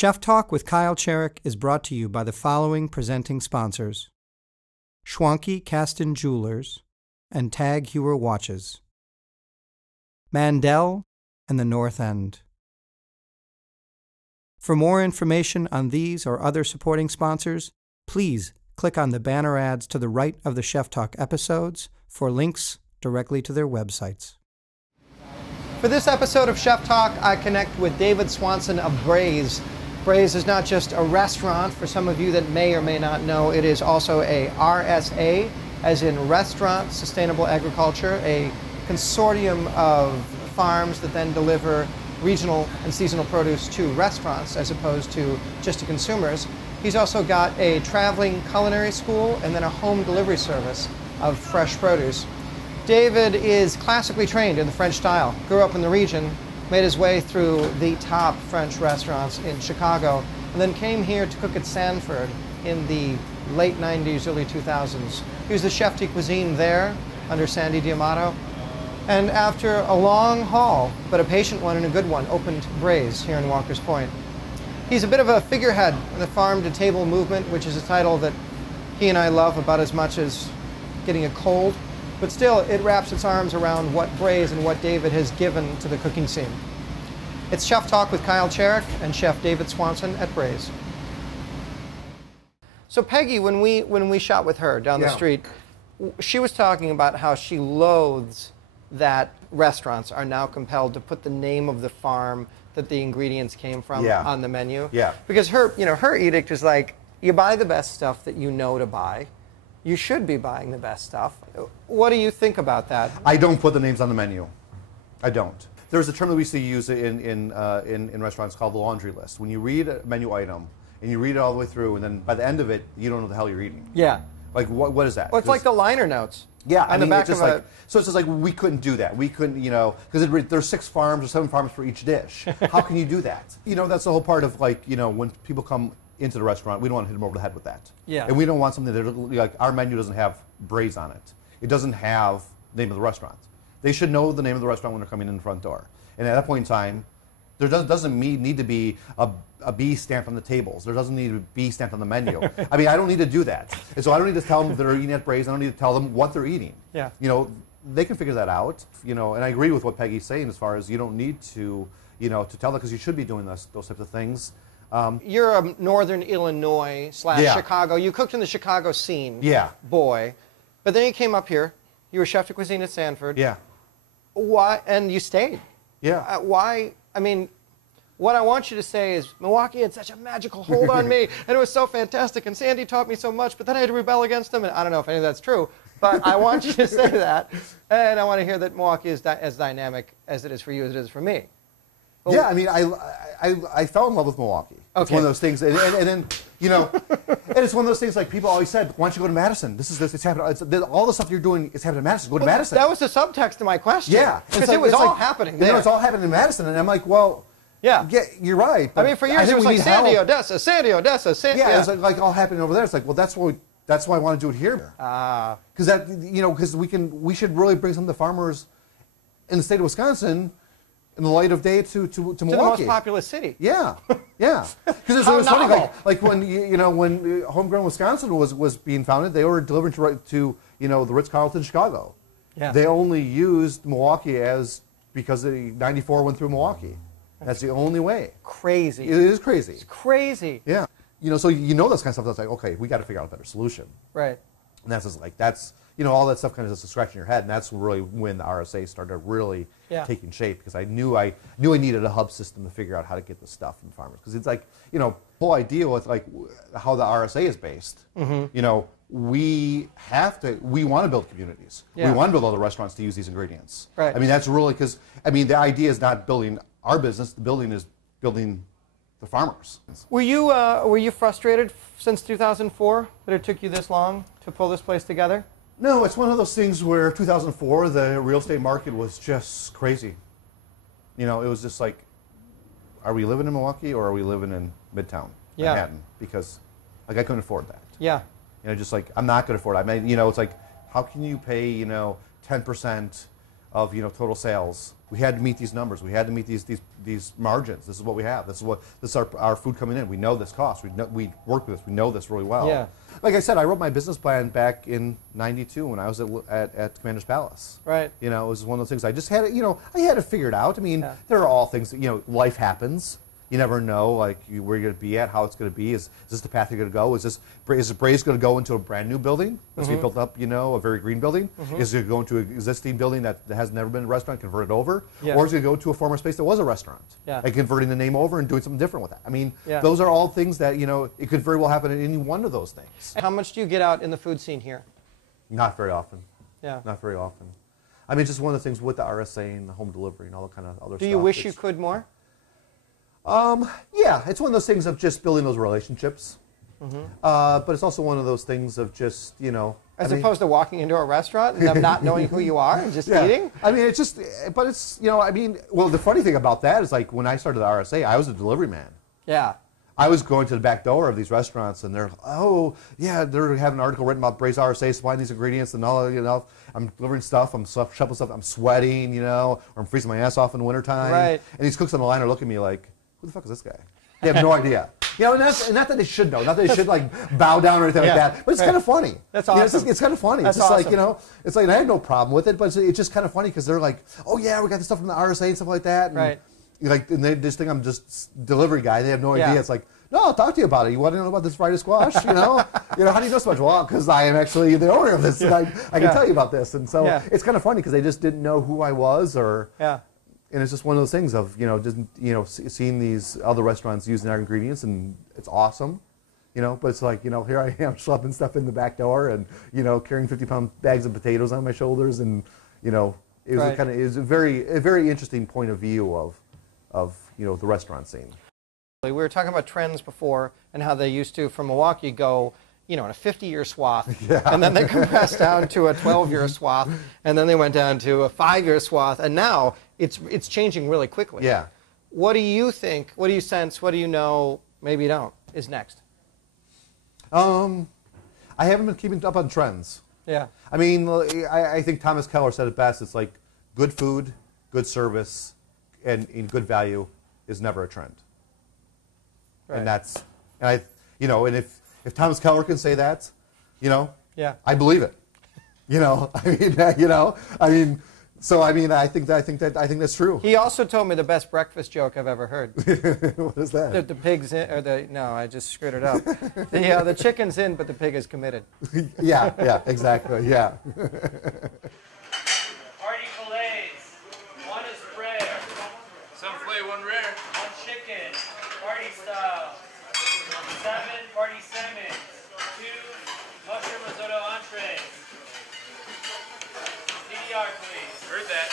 Chef Talk with Kyle Cherek is brought to you by the following presenting sponsors: Schwanke-kasten Jewelers and Tag Heuer Watches, Mandel and the North End. For more information on these or other supporting sponsors, please click on the banner ads to the right of the Chef Talk episodes for links directly to their websites. For this episode of Chef Talk, I connect with Dave Swanson of Braise. Braise is not just a restaurant. For some of you that may or may not know, it is also a RSA, as in Restaurant Sustainable Agriculture, a consortium of farms that then deliver regional and seasonal produce to restaurants as opposed to just to consumers. He's also got a traveling culinary school and then a home delivery service of fresh produce. David is classically trained in the French style, grew up in the region, made his way through the top French restaurants in Chicago, and then came here to cook at Sanford in the late 90s, early 2000s. He was the chef de cuisine there under Sandy Diamato. And after a long haul, but a patient one and a good one, opened Braise here in Walker's Point. He's a bit of a figurehead in the farm-to-table movement, which is a title that he and I love about as much as getting a cold. But still, it wraps its arms around what Braise and what David has given to the cooking scene. It's Chef Talk with Kyle Cherek and Chef David Swanson at Braise. So Peggy, when we shot with her down the street, she was talking about how she loathes that restaurants are now compelled to put the name of the farm that the ingredients came from on the menu. Yeah. Because her edict is like, you buy the best stuff that you know to buy. You should be buying the best stuff. What do you think about that? I don't put the names on the menu. I don't. There's a term that we used to use in restaurants called the laundry list. When you read a menu item and you read it all the way through, and then by the end of it, you don't know the hell you're eating. Yeah. Like what is that? Well, it's like the liner notes. Yeah, I mean, it's just like, so it's just like we couldn't do that. We couldn't, because there's 6 farms or 7 farms for each dish. How can you do that? That's the whole part of like, when people come into the restaurant, we don't want to hit them over the head with that. Yeah. And we don't want something that, like, our menu doesn't have Braise on it. It doesn't have the name of the restaurant. They should know the name of the restaurant when they're coming in the front door. And at that point in time, there doesn't need to be a B stamped on the tables. There doesn't need to be B stamped on the menu. I mean, I don't need to do that. And so I don't need to tell them they're eating at Braise. I don't need to tell them what they're eating. Yeah. They can figure that out. And I agree with what Peggy's saying as far as you don't need to, to tell them, because you should be doing those types of things. You're a Northern Illinois / Chicago. You cooked in the Chicago scene, boy. But then you came up here. You were chef de cuisine at Sanford. Yeah. Why? And you stayed. Yeah. Why? I mean, what I want you to say is, Milwaukee had such a magical hold on me, and it was so fantastic, and Sandy taught me so much, but then I had to rebel against them, and I don't know if any of that's true, but I want you to say that, and I want to hear that Milwaukee is as dynamic as it is for you as it is for me. But yeah, I mean, I fell in love with Milwaukee. Okay. It's one of those things, and then, and it's one of those things like people always said, why don't you go to Madison? It's happening. All the stuff you're doing is happening in Madison. Go to Madison. That was the subtext to my question. Yeah. Because it was all happening there. It's all happening in Madison, and I'm like, well, yeah, you're right. I mean, for years it was like Sandy, Odessa, Sandy, Odessa, Sandy. Yeah, it's like all happening over there. It's like, well, that's why I want to do it here. Because because we should really bring some of the farmers in the state of Wisconsin in the light of day to Milwaukee. To the most populous city. Yeah, yeah. Because it was funny, like when when Homegrown Wisconsin was being founded, they were delivering to the Ritz-Carlton Chicago. Yeah. They only used Milwaukee because the 94 went through Milwaukee. That's the only way. Crazy. It is crazy. It's crazy. Yeah. So this kind of stuff. That's like, okay, we got to figure out a better solution. Right. And that's just like all that stuff kind of just scratching your head, and that's really when the RSA started really taking shape, because I knew I needed a hub system to figure out how to get the stuff from farmers, because it's like the whole idea with like how the RSA is based. Mm-hmm. We want to build communities. Yeah. We want to build all the restaurants to use these ingredients. Right. I mean, that's really because the idea is not building our business. The building is building the farmers. Were you frustrated since 2004 that it took you this long to pull this place together? No, it's one of those things where 2004, the real estate market was just crazy. It was just like, are we living in Milwaukee or are we living in Midtown Manhattan? Because like I couldn't afford that. Yeah. Just like I'm not going to afford it. I mean, it's like, how can you pay 10% of total sales. We had to meet these numbers. We had to meet these margins. This is what we have. This is our food coming in. We know this cost. We work with this. We know this really well. Yeah. Like I said, I wrote my business plan back in '92 when I was at Commander's Palace. Right. It was one of those things. I just had it. I had it figured out. I mean, there are all things that life happens. You never know, like where you're going to be at, how it's going to be. Is this the path you're going to go? Is Braise going to go into a brand new building that's going to be built up, a very green building? Is it going to an existing building that has never been a restaurant, convert it over? Yeah. Or is it going to go to a former space that was a restaurant? Yeah. And converting the name over and doing something different with that. I mean, those are all things that, it could very well happen in any one of those things. How much do you get out in the food scene here? Not very often. Yeah. Not very often. I mean, just one of the things with the RSA and the home delivery and all that kind of other stuff. Do you wish you could more? Yeah, it's one of those things of just building those relationships. But it's also one of those things of just, As opposed to walking into a restaurant and them not knowing who you are and just eating? I mean, it's just, but it's, well, the funny thing about that is like when I started the RSA, I was a delivery man. Yeah. I was going to the back door of these restaurants and they're, oh, yeah, they're having an article written about Braise RSA supplying these ingredients and all, I'm delivering stuff, I'm shoveling stuff, I'm sweating, or I'm freezing my ass off in the wintertime. Right. And these cooks on the line are looking at me like, who the fuck is this guy? They have no idea. And not that they should know, not that they should like bow down or anything like that, but it's kind of funny. That's awesome. It's kind of funny. That's it's just awesome. It's like I have no problem with it, but it's just kind of funny because they're like, oh yeah, we got the stuff from the RSA and stuff like that. And and they just think I'm just delivery guy. They have no idea. It's like, no, I'll talk to you about it. You want to know about this fried squash? How do you know so much? Well, because I am actually the owner of this, and I can tell you about this. And so it's kind of funny because they just didn't know who I was, and it's just one of those things of just seeing these other restaurants using our ingredients, and it's awesome, But it's like here I am schlepping stuff in the back door, and carrying 50-pound bags of potatoes on my shoulders, and it was a very interesting point of view of the restaurant scene. We were talking about trends before and how they used to, from Milwaukee, go in a 50-year swath, and then they compressed down to a 12-year swath, and then they went down to a 5-year swath, and now it's changing really quickly. Yeah. What do you think? What do you sense? What do you know? Maybe you don't. Is next? I haven't been keeping up on trends. Yeah. I mean, I think Thomas Keller said it best. It's like good food, good service, and in good value is never a trend. Right. And if Thomas Keller can say that, I believe it. I think that's true. He also told me the best breakfast joke I've ever heard. What is that? The pig's in, no, I just screwed it up. The chicken's in, but the pig is committed. Yeah, exactly, yeah. Party fillets. One is rare. Some fillet, one rare. One chicken. Party style. 7 party salmon. 2 mushroom risotto entrees. CDR, please. Heard that.